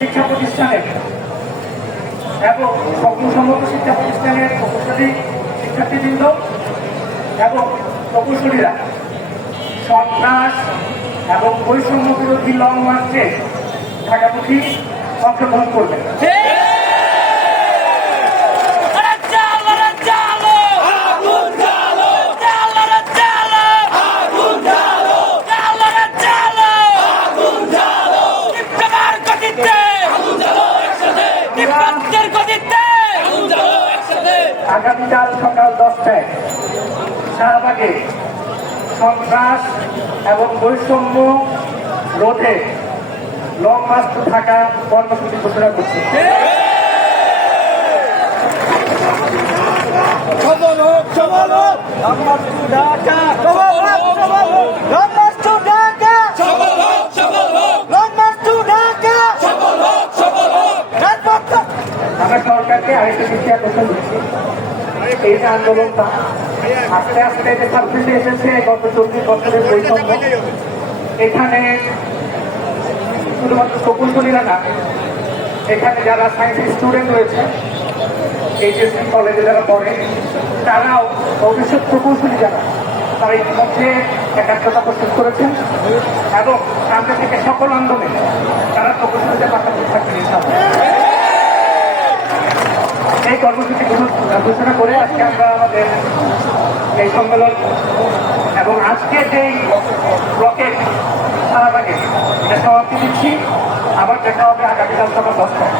শিক্ষা প্রতিষ্ঠানের এবং অগ্নিসম্মত শিক্ষা প্রতিষ্ঠানের প্রকৌশলী শিক্ষার্থীবৃন্দ এবং প্রকৌশলীরা সন্ত্রাস এবং বৈষম্য বিরোধী লং মার্চে ঢাকামুখী অংশগ্রহণ করবেন। আগামীকাল সকাল দশটায় শাহবাগে সন্ত্রাস এবং বৈষম্য রোধে লং মার্চ থাকা কর্মসূচি ঘোষণা করছে। সবল হোক সবল হোক। ঢাকা সবল হোক সবল হোক লং মার্চ টু ঢাকা সফল হোক, সফল হোক! লং মার্চ টু ঢাকা সফল হোক, সফল হোক! রাজপথ আমরা সরকারকে আরেকটা বিষয় আকর্ষণ এই যে আন্দোলনটা আস্তে আস্তে যে সাবসিডি এসেছে গত চব্বিশ বছরের বৈষম্য এখানে শুধুমাত্র প্রকৌশলীরা না, এখানে যারা সায়েন্স স্টুডেন্ট রয়েছে এইচএসসি কলেজে যারা পড়ে, তারাও ভবিষ্যৎ প্রকৌশলী যারা, তারা ইতিমধ্যে একাত্মতা প্রস্তুত করেছেন এবং সামনে থেকে সকল আন্দোলনে তারা প্রকৌশলীদের পাশাপাশি এই কর্মসূচি ঘোষ- ঘোষণা করে আজকে আমরা আমাদের এই সম্মেলন এবং আজকে যেই ব্লকের সারাবাগে এটা সমাপ্তি দিচ্ছি। আবার দেখা হবে আগামীকাল সকাল দশটায়